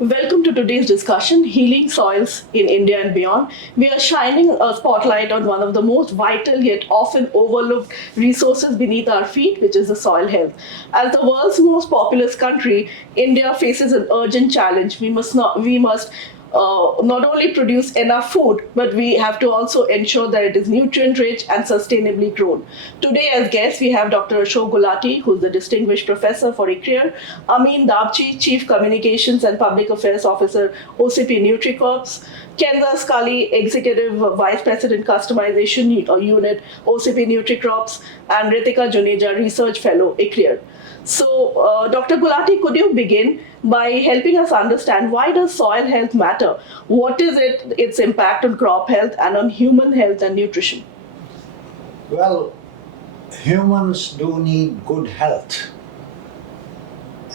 Welcome to today's discussion, Healing Soils in India and Beyond. We are shining a spotlight on one of the most vital yet often overlooked resources beneath our feet, which is the soil health. As the world's most populous country, India faces an urgent challenge. We must not only produce enough food, but we have to also ensure that it is nutrient rich and sustainably grown. Today, as guests, we have Dr. Ashok Gulati, who's the Distinguished Professor for ICRIER, Amine, Dabchy, Chief Communications and Public Affairs Officer, OCP Nutricrops, Kenza, Skali, Executive Vice President Customization Unit, OCP Nutricrops, and Ritika, Juneja, Research Fellow, ICRIER. So, Dr. Gulati, could you begin by helping us understand why does soil health matter? What is its impact on crop health and on human health and nutrition? Well, humans do need good health.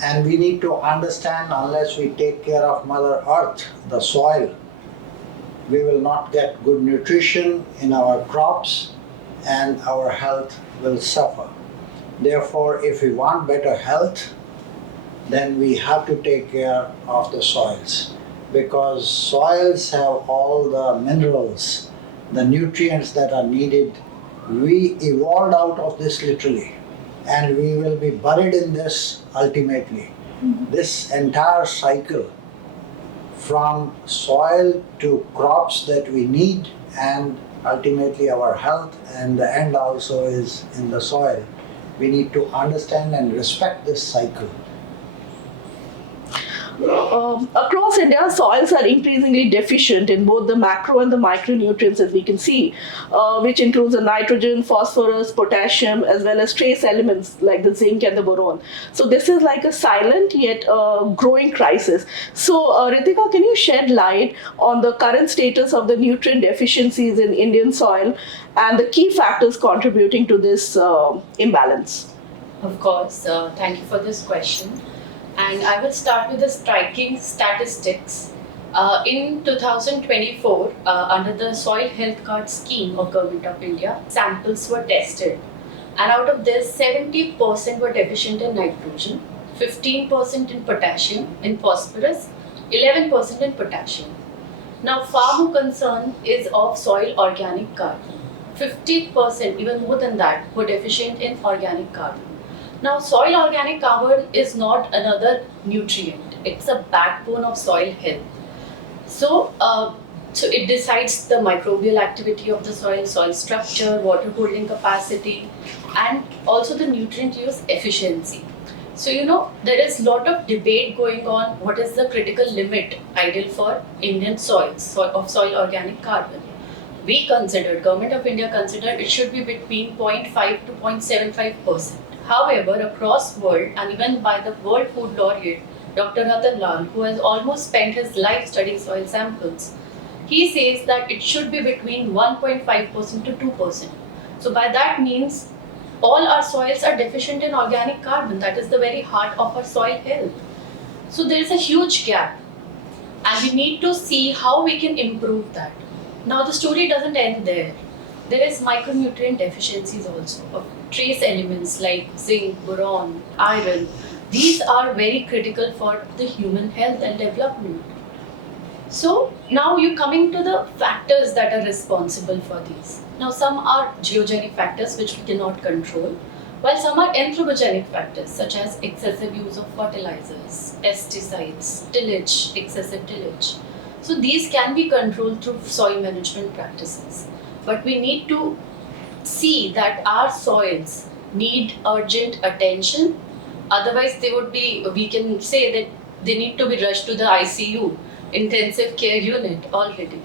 And we need to understand, unless we take care of Mother Earth, the soil, we will not get good nutrition in our crops and our health will suffer. Therefore, if we want better health, then we have to take care of the soils, because soils have all the minerals, the nutrients that are needed. We evolved out of this literally, and we will be buried in this ultimately. This entire cycle from soil to crops that we need, and ultimately our health, and the end also is in the soil. We need to understand and respect this cycle. Across India, soils are increasingly deficient in both the macro and the micronutrients, as we can see, which includes the nitrogen, phosphorus, potassium, as well as trace elements like the zinc and the boron. So this is like a silent yet growing crisis. So, Ritika, can you shed light on the current status of the nutrient deficiencies in Indian soil and the key factors contributing to this imbalance? Of course, thank you for this question. And I will start with the striking statistics. In 2024, under the Soil Health Card Scheme of Government of India, samples were tested. And out of this, 70% were deficient in nitrogen, 15% in potassium, in phosphorus, 11% in potassium. Now, far more concern is of soil organic carbon. 50%, even more than that, were deficient in organic carbon. Now, soil organic carbon is not another nutrient. It's a backbone of soil health. So it decides the microbial activity of the soil, soil structure, water holding capacity, and also the nutrient use efficiency. So, there is a lot of debate going on what is the critical limit ideal for Indian soils of soil organic carbon. Government of India considered it should be between 0.5 to 0.75%. However, across world and even by the World Food Laureate, Dr. Ratan Lal, who has almost spent his life studying soil samples, he says that it should be between 1.5% to 2%. So by that means, all our soils are deficient in organic carbon. That is the very heart of our soil health. So there is a huge gap, and we need to see how we can improve that. Now the story doesn't end there. There is micronutrient deficiencies also of trace elements like zinc, boron, iron. These are very critical for the human health and development. So now you're coming to the factors that are responsible for these. Now some are geogenic factors which we cannot control, while some are anthropogenic factors such as excessive use of fertilizers, pesticides, tillage, excessive tillage. So these can be controlled through soil management practices. But we need to see that our soils need urgent attention. Otherwise, we can say that they need to be rushed to the ICU, intensive care unit already.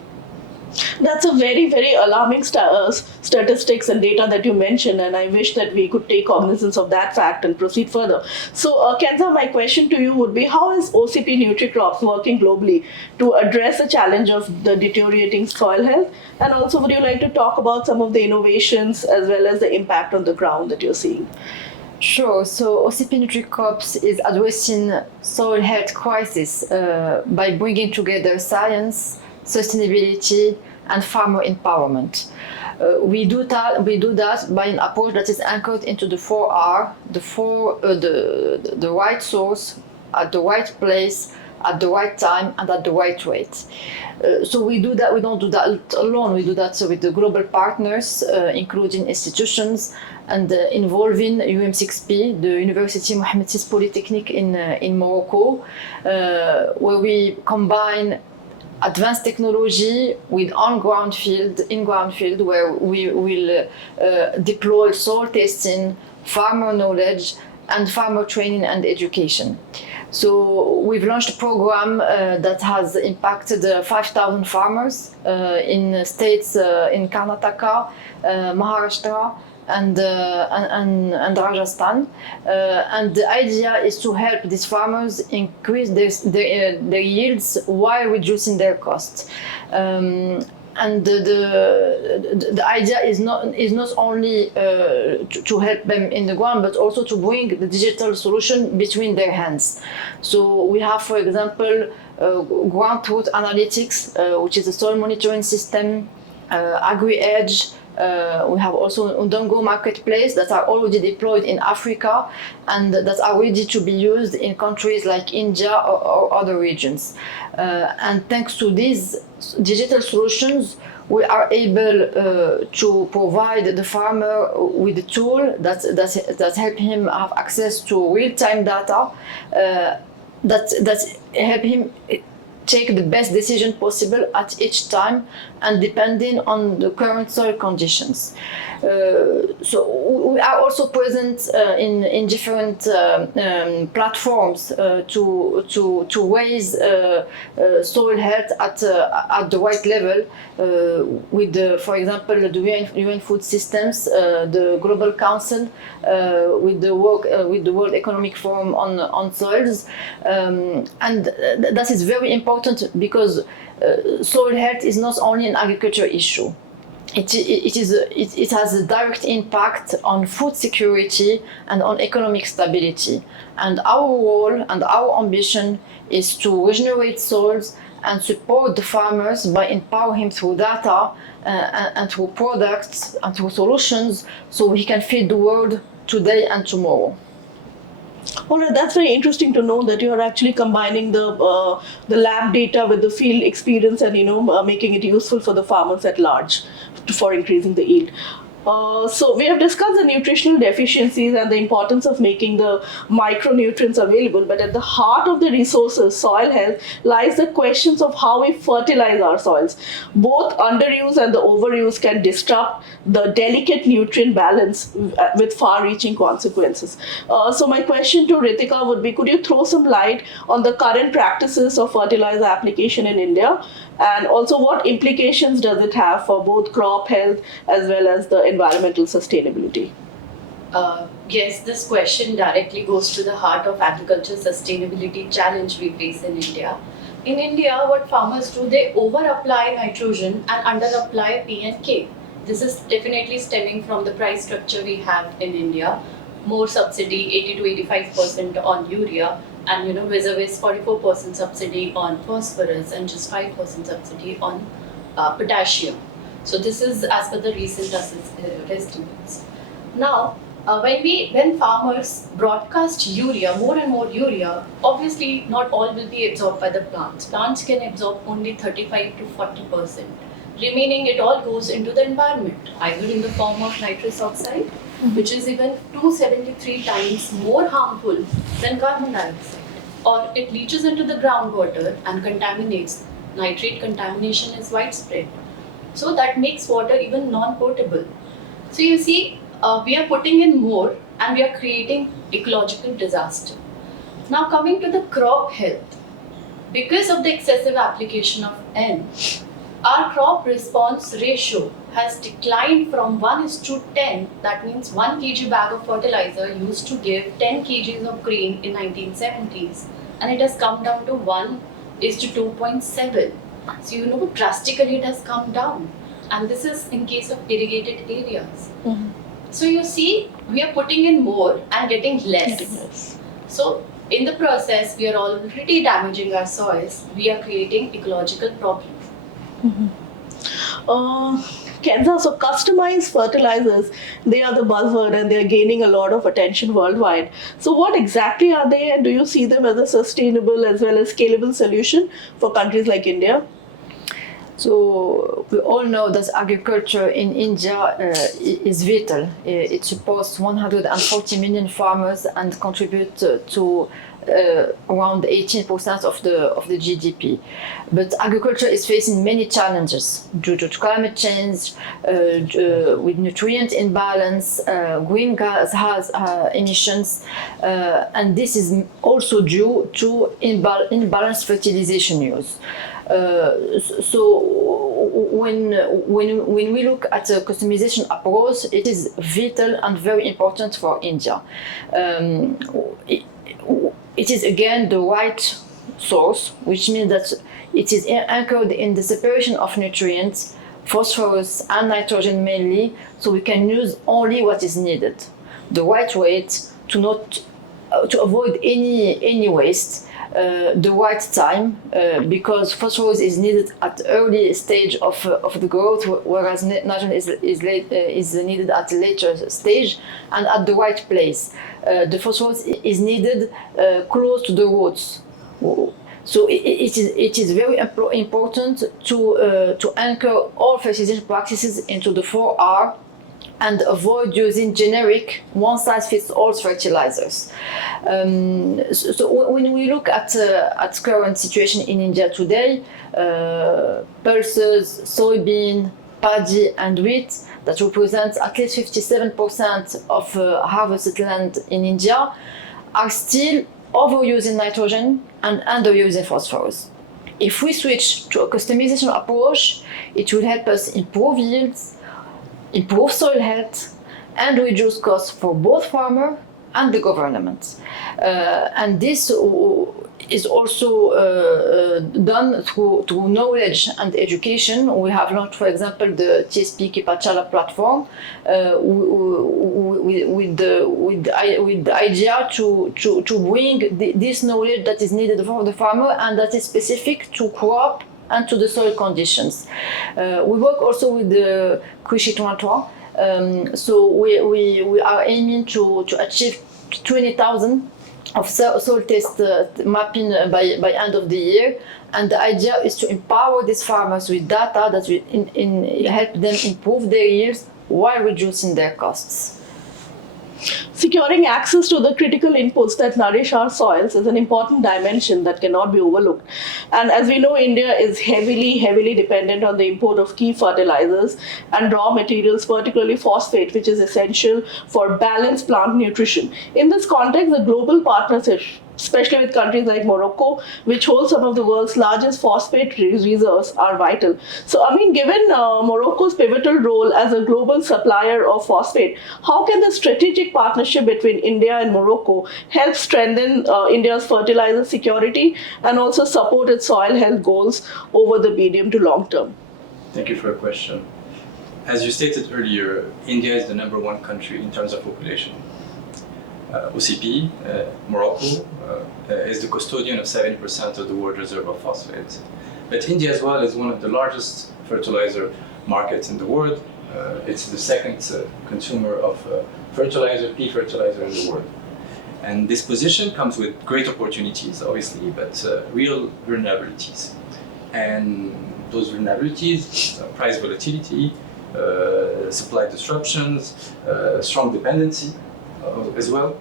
That's a very, very alarming statistics and data that you mentioned, and I wish that we could take cognizance of that fact and proceed further. So, Kenza, my question to you would be, how is OCP Nutricrops working globally to address the challenge of the deteriorating soil health? And also, would you like to talk about some of the innovations as well as the impact on the ground that you're seeing? Sure. So OCP Nutricrops is addressing soil health crisis by bringing together science, sustainability, and farmer empowerment. We do that by an approach that is anchored into the 4R, the right source at the right place at the right time and at the right rate. So we do that. We don't do that alone. We do that with the global partners, including institutions, and involving UM6P, the University Mohammed VI Polytechnic in Morocco, where we combine advanced technology with in-ground field, where we will deploy soil testing, farmer knowledge, and farmer training and education. So we've launched a program that has impacted 5,000 farmers in states in Karnataka, Maharashtra, and Rajasthan. And the idea is to help these farmers increase their yields while reducing their costs. And the idea is not only to help them in the ground, but also to bring the digital solution between their hands. So we have, for example, ground truth analytics, which is a soil monitoring system, ICRIER. We have also Ndongo marketplace that are already deployed in Africa and that are ready to be used in countries like India or other regions. And thanks to these digital solutions, we are able to provide the farmer with a tool that help him have access to real-time data that help him take the best decision possible at each time and depending on the current soil conditions. So we are also present in different platforms to raise soil health at the right level with, for example, the UN Food Systems, the Global Council, with the World Economic Forum on soils, and that is very important because soil health is not only an agriculture issue. It has a direct impact on food security and on economic stability. And our role and our ambition is to regenerate soils and support the farmers by empowering him through data and through products and through solutions so he can feed the world today and tomorrow. All right, that's very interesting to know that you are actually combining the lab data with the field experience and making it useful for the farmers at large for increasing the yield. So we have discussed the nutritional deficiencies and the importance of making the micronutrients available, but at the heart of the resources, soil health, lies the questions of how we fertilize our soils. Both underuse and the overuse can disrupt the delicate nutrient balance with far-reaching consequences. So my question to Ritika would be, could you throw some light on the current practices of fertilizer application in India? And also, what implications does it have for both crop health as well as the environmental sustainability? Yes, this question directly goes to the heart of agriculture sustainability challenge we face in India. In India, what farmers do, they over-apply nitrogen and under-apply P and K. This is definitely stemming from the price structure we have in India. More subsidy, 80 to 85% on urea, and vis-a-vis 44% subsidy on phosphorus and just 5% subsidy on potassium. So this is as per the recent estimates. Now, when farmers broadcast urea, more and more urea, obviously not all will be absorbed by the plants. Plants can absorb only 35 to 40%. Remaining, it all goes into the environment, either in the form of nitrous oxide, which is even 273 times more harmful than carbon dioxide, or it leaches into the groundwater and contaminates. Nitrate contamination is widespread. So that makes water even non-potable. So you see, we are putting in more and we are creating ecological disaster. Now coming to the crop health, because of the excessive application of N, our crop response ratio has declined from 1:10, that means 1 kg bag of fertilizer used to give 10 kgs of grain in 1970s, and it has come down to 1:2.7. So drastically it has come down, and this is in case of irrigated areas. So you see, we are putting in more and getting less. So in the process, we are already damaging our soils. We are creating ecological problems. Kenza, so customized fertilizers, they are the buzzword and they're gaining a lot of attention worldwide. So what exactly are they, and do you see them as a sustainable as well as scalable solution for countries like India? So we all know that agriculture in India is vital. It supports 140 million farmers and contributes to around 18% of the GDP. But agriculture is facing many challenges due to climate change, with nutrient imbalance, greenhouse gas emissions, and this is also due to imbalanced fertilization use. So when we look at the customization approach, it is vital and very important for India. It is again the right source, which means that it is anchored in the separation of nutrients, phosphorus and nitrogen mainly, so we can use only what is needed. The right weight to avoid any waste. The right time, because phosphorus is needed at the early stage of the growth, whereas nitrogen is needed at a later stage, and at the right place. The phosphorus is needed close to the roots. So it is very important to anchor all fertilization practices into the 4R and avoid using generic one-size-fits-all fertilizers. So when we look at current situation in India today, pulses, soybean, paddy and wheat that represents at least 57% of harvested land in India are still overusing nitrogen and underusing phosphorus. If we switch to a customization approach, it will help us improve yields, improve soil health, and reduce costs for both farmer and the government. And this is also done through knowledge and education. We have launched, for example, the TSP Kipachala platform with the idea to bring this knowledge that is needed for the farmer and that is specific to crop and to the soil conditions. We work also with the Krishi 2023. So we are aiming to achieve 20,000 of soil test mapping by end of the year, and the idea is to empower these farmers with data that will help them improve their yields while reducing their costs. Securing access to the critical inputs that nourish our soils is an important dimension that cannot be overlooked. And as we know, India is heavily dependent on the import of key fertilizers and raw materials, particularly phosphate, which is essential for balanced plant nutrition. In this context, the global partnership, especially with countries like Morocco, which hold some of the world's largest phosphate reserves, are vital. So, Amine, given Morocco's pivotal role as a global supplier of phosphate, how can the strategic partnership between India and Morocco help strengthen India's fertilizer security and also support its soil health goals over the medium to long term? Thank you for your question. As you stated earlier, India is the #1 country in terms of population. OCP, Morocco, is the custodian of 70% of the world reserve of phosphate. But India as well is one of the largest fertilizer markets in the world. It's the second consumer of fertilizer, pea fertilizer in the world. And this position comes with great opportunities, obviously, but real vulnerabilities. And those vulnerabilities, price volatility, supply disruptions, strong dependency, as well.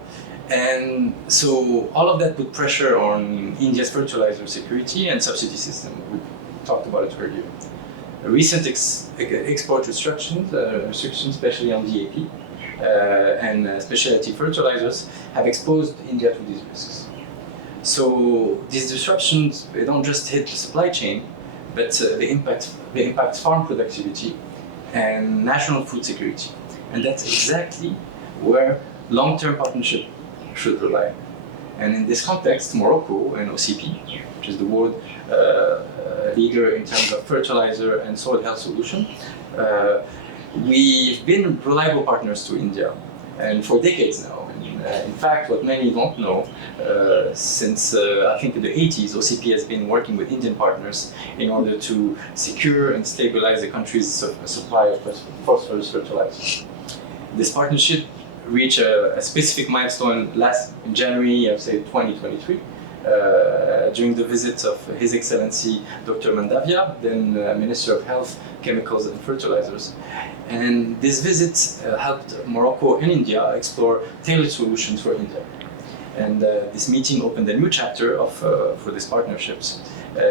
And so all of that put pressure on India's fertilizer security and subsidy system. We talked about it earlier. Recent export restrictions, especially on DAP and specialty fertilizers, have exposed India to these risks. So these disruptions, they don't just hit the supply chain, but they impact farm productivity and national food security. And that's exactly where long-term partnership should rely. And in this context, Morocco and OCP, which is the world leader in terms of fertilizer and soil health solution, we've been reliable partners to India, and for decades now. And In fact, what many don't know, since I think in the 80s, OCP has been working with Indian partners in order to secure and stabilize the country's supply of phosphorus fertilizers. This partnership reached a specific milestone in January, I would say 2023, during the visit of His Excellency Dr. Mandavia, then Minister of Health, Chemicals and Fertilizers. And this visit helped Morocco and India explore tailored solutions for India. And this meeting opened a new chapter for these partnerships,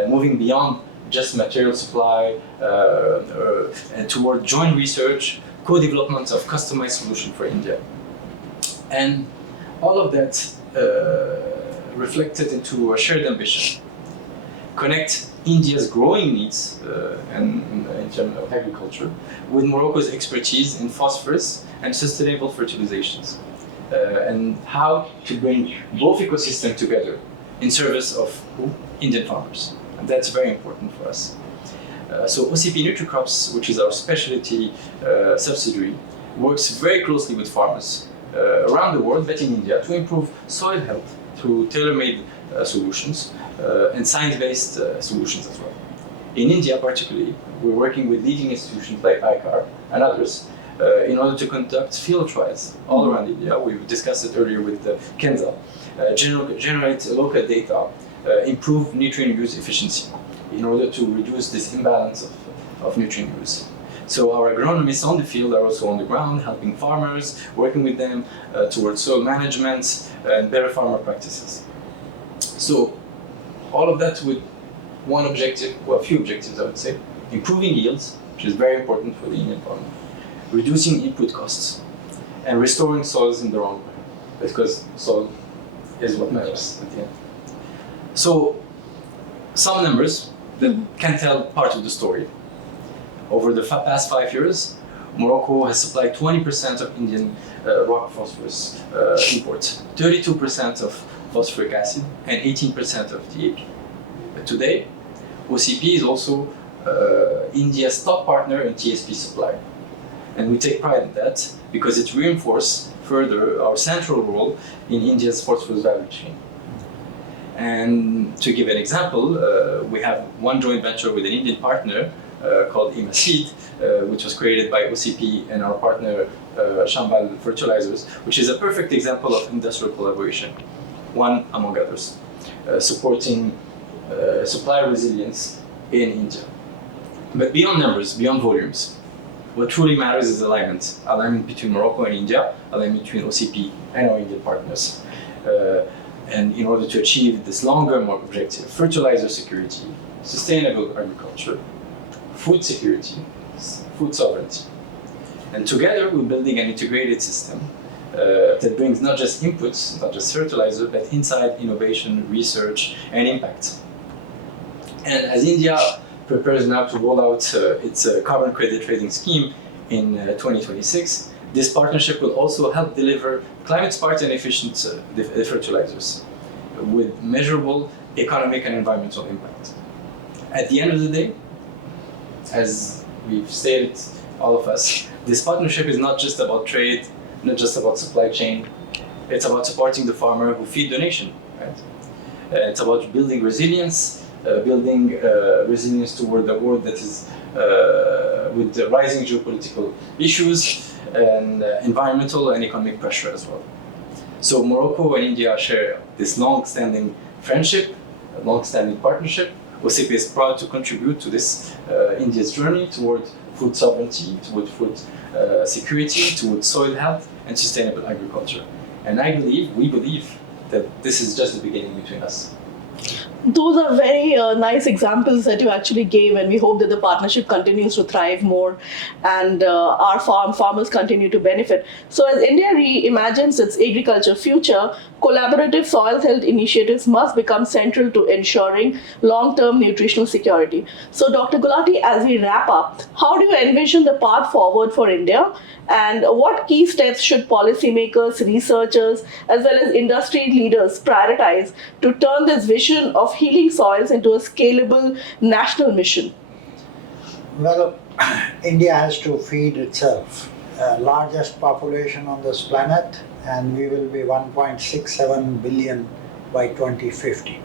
moving beyond just material supply and toward joint research, co-development of customized solution for India. And all of that reflected into a shared ambition: connect India's growing needs in terms of agriculture with Morocco's expertise in phosphorus and sustainable fertilizations, and how to bring both ecosystems together in service of Indian farmers. And that's very important for us. So OCP Nutricrops, which is our specialty subsidiary, works very closely with farmers around the world, but in India, to improve soil health through tailor-made solutions and science-based solutions as well. In India particularly, we're working with leading institutions like ICRIER and others in order to conduct field trials all around India. We've discussed it earlier with Kenza. Generate local data, improve nutrient use efficiency in order to reduce this imbalance of nutrient use. So our agronomists on the field are also on the ground, helping farmers, working with them towards soil management and better farmer practices. So all of that with one objective, well, a few objectives I would say: improving yields, which is very important for the Indian farmer, reducing input costs, and restoring soils in their own way, because soil is what matters at the end. So some numbers that can tell part of the story. Over the past 5 years, Morocco has supplied 20% of Indian rock phosphorus imports, 32% of phosphoric acid, and 18% of DAP. But today, OCP is also India's top partner in TSP supply. And we take pride in that because it reinforces further our central role in India's phosphorus value chain. And to give an example, we have one joint venture with an Indian partner called IMASEED, which was created by OCP and our partner Shambal Fertilizers, which is a perfect example of industrial collaboration, one among others, supporting supply resilience in India. But beyond numbers, beyond volumes, what truly matters is alignment. Alignment between Morocco and India, alignment between OCP and our Indian partners. And in order to achieve this longer objective: fertilizer security, sustainable agriculture, food security, food sovereignty. And together we're building an integrated system that brings not just inputs, not just fertilizer, but insight, innovation, research, and impact. And as India prepares now to roll out its carbon credit trading scheme in 2026, this partnership will also help deliver climate-smart and efficient fertilizers with measurable economic and environmental impact. At the end of the day, as we've stated, all of us, this partnership is not just about trade, not just about supply chain. It's about supporting the farmer who feed the nation, right? It's about building resilience, resilience toward the world that is with the rising geopolitical issues and environmental and economic pressure as well. So Morocco and India share this long-standing friendship, a long-standing partnership. OCP is proud to contribute to this India's journey toward food sovereignty, toward food security, toward soil health and sustainable agriculture. And we believe that this is just the beginning between us. Those are very nice examples that you actually gave, and we hope that the partnership continues to thrive more and our farmers continue to benefit. So as India reimagines its agriculture future, collaborative soil health initiatives must become central to ensuring long-term nutritional security. So Dr. Gulati, as we wrap up, how do you envision the path forward for India, and what key steps should policymakers, researchers, as well as industry leaders prioritize to turn this vision of healing soils into a scalable national mission? Well, India has to feed itself. Largest population on this planet, and we will be 1.67 billion by 2050.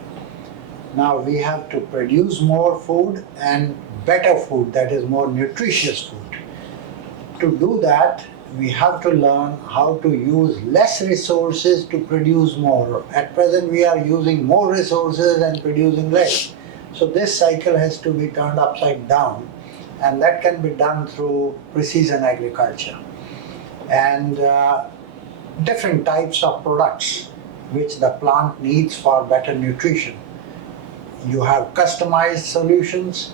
Now we have to produce more food and better food, that is more nutritious food. To do that, we have to learn how to use less resources to produce more. At present, we are using more resources and producing less. So this cycle has to be turned upside down, and that can be done through precision agriculture and different types of products which the plant needs for better nutrition. You have customized solutions,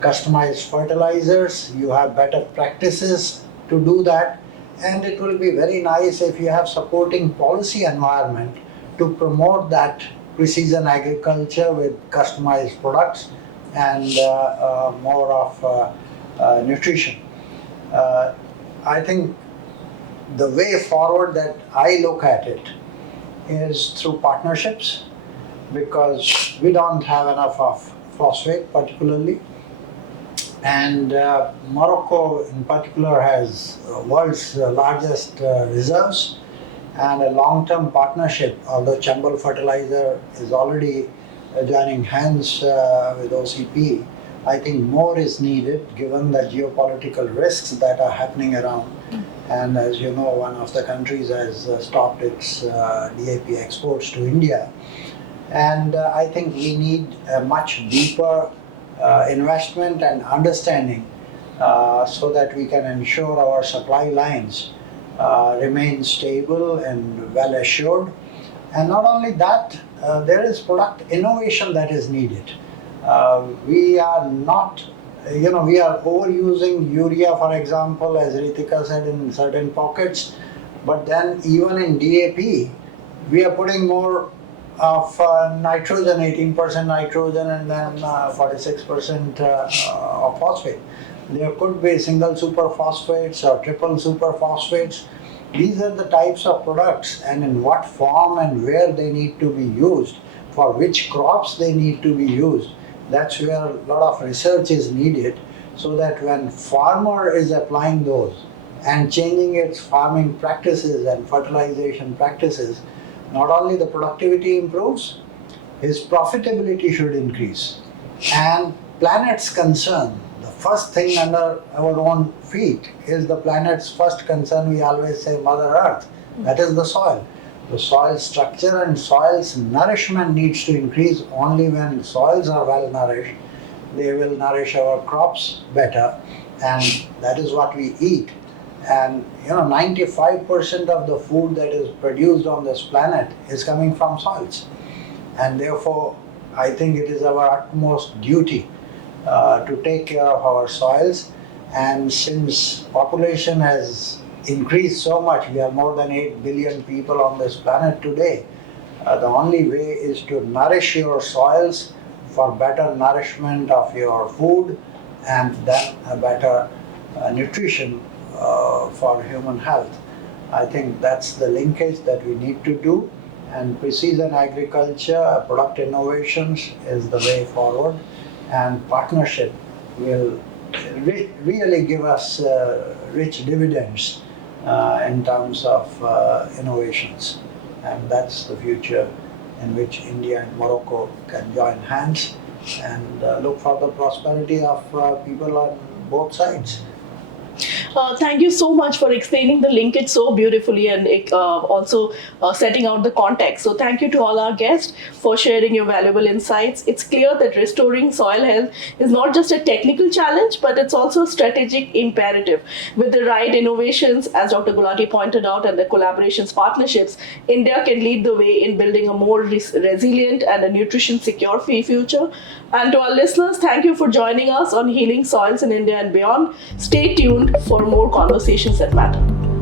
customized fertilizers, you have better practices to do that, and it will be very nice if you have supporting policy environment to promote that precision agriculture with customized products and more of nutrition. I think the way forward that I look at it is through partnerships, because we don't have enough of phosphate particularly, and Morocco in particular has world's largest reserves, and a long-term partnership, although Chambal Fertilizer is already joining hands with OCP. I think more is needed given the geopolitical risks that are happening around. And as you know, one of the countries has stopped its DAP exports to India. And I think we need a much deeper investment and understanding so that we can ensure our supply lines remain stable and well assured. And not only that, there is product innovation that is needed. We are not, we are overusing urea, for example, as Ritika said, in certain pockets. But then even in DAP, we are putting more of nitrogen, 18% nitrogen, and then 46% of phosphate. There could be single superphosphates or triple superphosphates. These are the types of products, and in what form and where they need to be used, for which crops they need to be used. That's where a lot of research is needed, so that when farmer is applying those and changing its farming practices and fertilization practices, not only the productivity improves, his profitability should increase. And planet's concern, the first thing under our own feet is the planet's first concern. We always say Mother Earth, that is the soil. The soil structure and soil's nourishment needs to increase. Only when soils are well nourished, they will nourish our crops better, and that is what we eat. And 95% of the food that is produced on this planet is coming from soils. And therefore, I think it is our utmost duty to take care of our soils. And since population has increased so much, we are more than 8 billion people on this planet today, the only way is to nourish your soils for better nourishment of your food, and then a better nutrition for human health. I think that's the linkage that we need to do, and precision agriculture, product innovations is the way forward, and partnership will really give us rich dividends in terms of innovations, and that's the future in which India and Morocco can join hands and look for the prosperity of people on both sides. Thank you so much for explaining the linkage so beautifully and also setting out the context. So thank you to all our guests for sharing your valuable insights. It's clear that restoring soil health is not just a technical challenge, but it's also a strategic imperative. With the right innovations, as Dr. Gulati pointed out, and the collaborations, partnerships, India can lead the way in building a more resilient and a nutrition secure future. And to our listeners, thank you for joining us on Healing Soils in India and Beyond. Stay tuned for more conversations that matter.